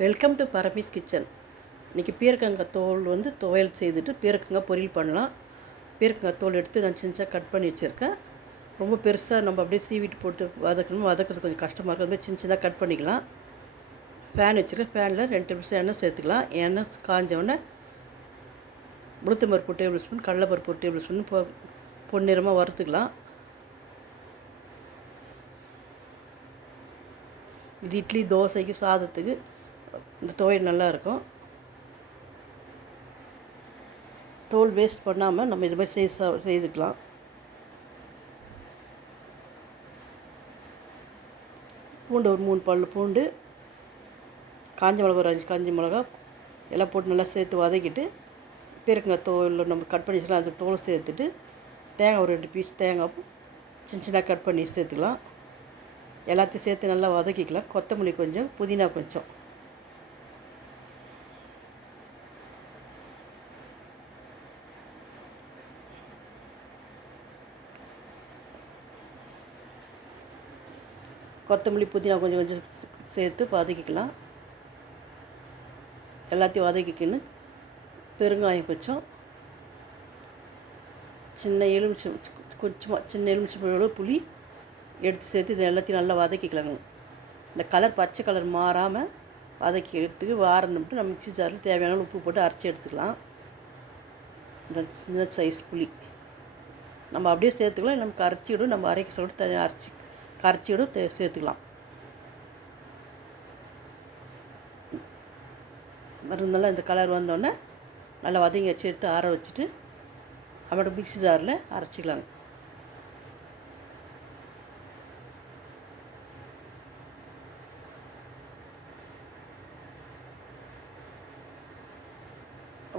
Welcome to பரமிஸ் kitchen இன்றைக்கி பீர்க்கங்காய் தோல் வந்து துவையல் செய்துட்டு பீர்க்கங்காய் பொரியல் பண்ணலாம். பீர்க்கங்காய் தோல் எடுத்து நான் சின்ன கட் பண்ணி வச்சுருக்கேன். ரொம்ப பெருசாக நம்ம அப்படியே சீவிட்டு போட்டு வதக்கணும். வதக்கிறது கொஞ்சம் கஷ்டமாக இருக்கிறது சின்ன சின்னதாக கட் பண்ணிக்கலாம். ஃபேன் வச்சுருக்கேன். ஃபேனில் ரெண்டு நிமிஷம் எண்ணெய் சேர்த்துக்கலாம். எண்ணெய் காஞ்சவுடனே உளுத்த பருப்பு டேபிள் ஸ்பூன் கடலைப்பருப்பு ஒரு டேபிள் ஸ்பூன் பொ பொன்னிறமாக வறுத்துக்கலாம். இது இட்லி தோசைக்கு சாதத்துக்கு இந்த துவையல் நல்லா இருக்கும் தோல் வேஸ்ட் பண்ணாமல் நம்ம இது மாதிரி செய்து செய்துக்கலாம். பூண்டு ஒரு மூணு பல் பூண்டு காஞ்ச மிளகா ஒரு அஞ்சு காஞ்ச மிளகா எல்லாம் போட்டு நல்லா சேர்த்து வதக்கிட்டு பெருக்கங்காய் தோல் நம்ம கட் பண்ணி வச்சுக்கலாம். அந்த தோல் சேர்த்துட்டு தேங்காய் ஒரு ரெண்டு பீஸ் தேங்காய் சின்ன சின்ன கட் பண்ணி சேர்த்துக்கலாம். எல்லாத்தையும் சேர்த்து நல்லா வதக்கிக்கலாம். கொத்தமல்லி கொஞ்சம் புதினா கொஞ்சம். கொத்தமல்லி புதினா கொஞ்சம் கொஞ்சம் சேர்த்து வதக்கிக்கலாம். எல்லாத்தையும் வதக்கிக்கின்னு பெருங்காயம் கொஞ்சம். சின்ன எலுமிச்சம் கொஞ்சமாக சின்ன எலுமிச்சம் புளி எடுத்து சேர்த்து இது எல்லாத்தையும் நல்லா வதக்கிக்கலாங்க. இந்த கலர் பச்சை கலர் மாறாமல் வதக்கி எடுத்துக்கு வாரணும்ட்டு நம்ம மிக்ஸி ஜாரில் தேவையான உப்பு போட்டு அரைச்சி எடுத்துக்கலாம். இந்த சின்ன சைஸ் புளி. நம்ம அப்படியே சேர்த்துக்கலாம். நமக்கு கரைச்சிடும் நம்ம அரைக்க சொல்லிட்டு தனியாக அரைச்சி கரைச்சியோடு சேர்த்துக்கலாம். மருந்தெல்லாம் இந்த கலர் வந்தோடனே நல்லா வதங்கி வச்சு எடுத்து ஆற வச்சுட்டு அப்புறம் மிக்சி ஜாரில் அரைச்சிக்கலாங்க.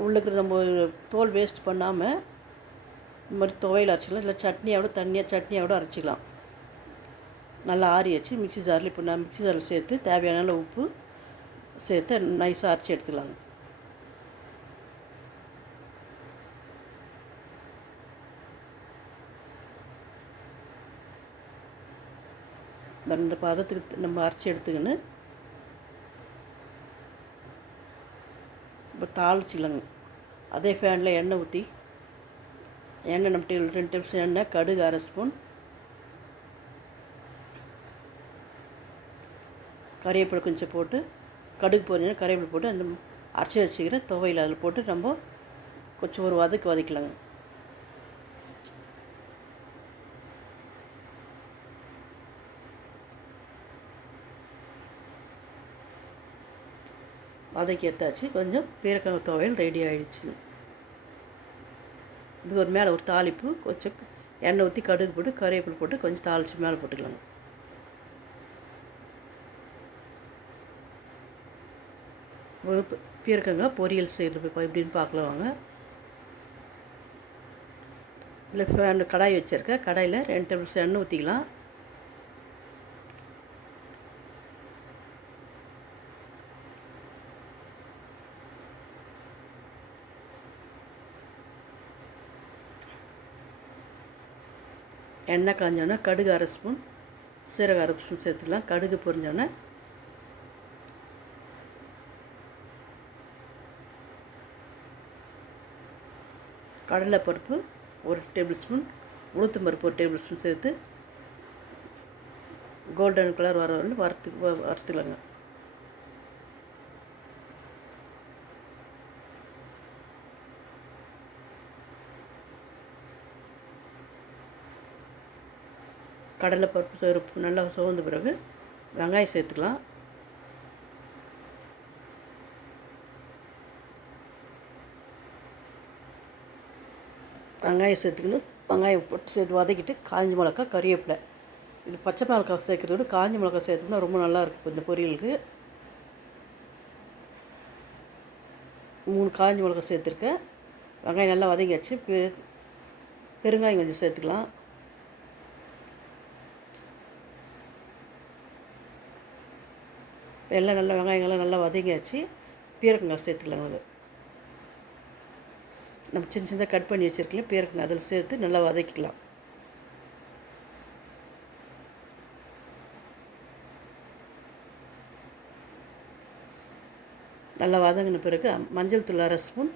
உள்ளுக்கு நம்ம தோல் வேஸ்ட் பண்ணாமல் இந்த மாதிரி துவையில் அரைச்சிக்கலாம். இல்லை சட்னியோட தண்ணியாக சட்னியோட அரைச்சிக்கலாம். நல்லா ஆறி வச்சு மிக்ஸி ஜாரில் இப்போ நான் மிக்ஸி ஜாரில் சேர்த்து தேவையான உப்பு சேர்த்து நைஸாக அரைச்சி எடுத்துக்கலாங்க இந்த பதத்துக்கு நம்ம அரைச்சி எடுத்துக்கின்னு இப்போ தாளிச்சிக்கலாங்க அதே ஃபேனில் எண்ணெய் ஊற்றி எண்ணெய் நம்ம ரெண்டு டேபிள் எண்ணெய் கடுகு அரை ஸ்பூன் கறிவேப்பிலை கொஞ்சம் போட்டு கடுகு போடுறீங்கன்னா கறிவேப்பிலை போட்டு அந்த அரைச்சி வச்சுக்கிற துவையில் அதில் போட்டு நம்ம கொஞ்சம் ஒரு வதக்கு வதக்கலாங்க வதக்கி எடுத்தாச்சு. கொஞ்சம் பீரக்காய் துவையல் ரெடி ஆகிடுச்சு இது ஒரு மேலே ஒரு தாளிப்பு கொஞ்சம் எண்ணெய் ஊற்றி கடுகு போட்டு கறிவேப்பிலை போட்டு கொஞ்சம் தாளித்து மேலே போட்டுக்கலாங்க ஒரு ப- பீர்க்கங்காய் பொரியல் செய்கிறது இப்போ எப்படின்னு பார்க்கலாம் வாங்க. இல்லை ஃபேன் கடாய் வச்சுருக்கேன் கடாயில் ரெண்டு டேபிள் எண்ணெய் ஊற்றிக்கலாம் எண்ணெய் காஞ்சோன்னே கடுகு அரை ஸ்பூன் சீரகம் அரை ஸ்பூன் சேர்த்துக்கலாம். கடுகு பொரிஞ்சோன்னே கடலைப்பருப்பு ஒரு டேபிள் ஸ்பூன் உளுத்தம் பருப்பு ஒரு டேபிள் ஸ்பூன் சேர்த்து கோல்டன் கலர் வர வரலும் வறுத்து வ- வறுத்துக்கலாங்க. கடலைப்பருப்பு செருப்பு நல்லா சோர்ந்த பிறகு வெங்காயம் சேர்த்துக்கலாம். வெங்காயம் சேர்த்துக்கணும் வெங்காயம் போட்டு சேர்த்து வதக்கிட்டு காஞ்ச மிளகா கறிவேப்பிலை. இது பச்சை மிளகா சேர்க்குறத விட காஞ்ச மிளகா சேர்த்தோம்னா ரொம்ப நல்லா இருக்கும் இந்த பொரியலுக்கு. மூணு காஞ்சி மிளகா சேர்த்துருக்கேன். வெங்காயம் நல்லா வதங்கியாச்சு. பெ பெருங்காயம் கொஞ்சம் சேர்த்துக்கலாம். எல்லாம் நல்லா வெங்காயங்கள்லாம் நல்லா வதங்கியாச்சு. பீரக்கங்காய் சேர்த்துக்கலாம் அதில். நம்ம சின்ன சின்னதாக கட் பண்ணி வச்சுருக்கலாம் பேருக்குங்க. அதில் சேர்த்து நல்லா வதக்கிக்கலாம். நல்லா வதங்கின பிறகு மஞ்சள் தூள் அரை ஸ்பூன்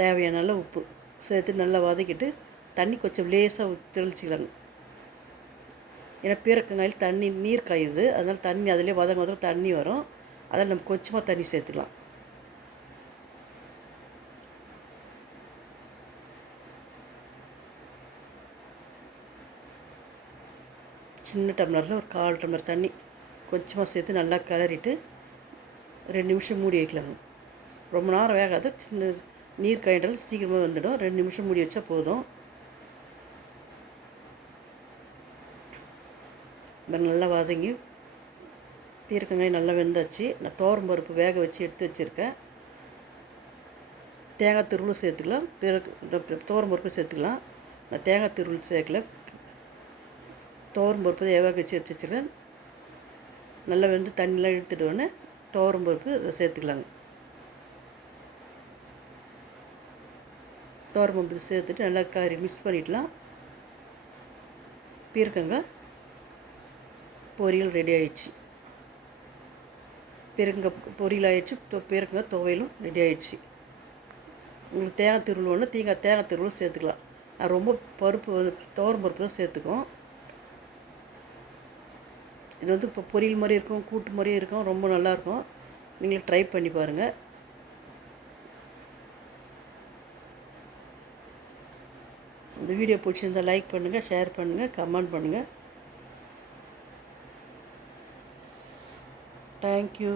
தேவையான அளவு உப்பு சேர்த்து நல்லா வதக்கிட்டு தண்ணி கொஞ்சம் லேசாக தெளிச்சிக்கலாங்க. ஏன்னா பீரக்கங்காயில் தண்ணி நீர் காயுது. அதனால் தண்ணி அதிலே வதங்க வதங்க தண்ணி வரும். அதில் நம்ம கொஞ்சமாக தண்ணி சேர்த்துக்கலாம். சின்ன டம்ளரில் ஒரு கால் டம்ளர் தண்ணி கொஞ்சமாக சேர்த்து நல்லா கிளறிட்டு ரெண்டு நிமிஷம் மூடி வைக்கலாங்க ரொம்ப நேரம் வேகாது. சின்ன நீர் காய்டல் சீக்கிரமாக வந்துடும். ரெண்டு நிமிஷம் மூடி வச்சா போதும். இப்போ நல்லா வதங்கி பீர்க்கங்காய் நல்லா வெந்தாச்சு. நான் தோரம் பருப்பு வேக வச்சு எடுத்து வச்சுருக்கேன். தேங்காய் துருவலும் சேர்த்துக்கலாம். பிறகு இந்த தோரம் பருப்பு சேர்த்துக்கலாம். நான் தேங்காய் துருவல் சேர்க்கல. துவரம் பருப்பு வேக வச்சு எடுத்து வச்சுருக்கேன் நல்லா வந்து தண்ணிலாம் இழுத்துட்டு துவரம் பருப்பு சேர்த்துக்கலாங்க. தோரம் பருப்பு சேர்த்துட்டு நல்லா கறி மிக்ஸ் பண்ணிடலாம். பீர்க்கங்க பொரியல் ரெடி ஆயிடுச்சு. பெருங்க பொரியல் ஆயிடுச்சு பெருங்க துவையலும் ரெடி ஆயிடுச்சு. உங்களுக்கு தேங்காய் திருவள் தேங்காய் தேங்காய் திருவள்ளும் சேர்த்துக்கலாம். நான் ரொம்ப பருப்பு வந்து துவரம் பருப்பு தான் சேர்த்துக்கும் இது வந்து இப்போ பொரியல் மாதிரி இருக்கும் கூட்டு மாதிரியும் இருக்கும் ரொம்ப நல்லாயிருக்கும் நீங்களும் ட்ரை பண்ணி பாருங்கள் இந்த வீடியோ பிடிச்சிருந்தால் லைக் பண்ணுங்கள் ஷேர் பண்ணுங்கள் கமெண்ட் பண்ணுங்கள் தேங்க்யூ.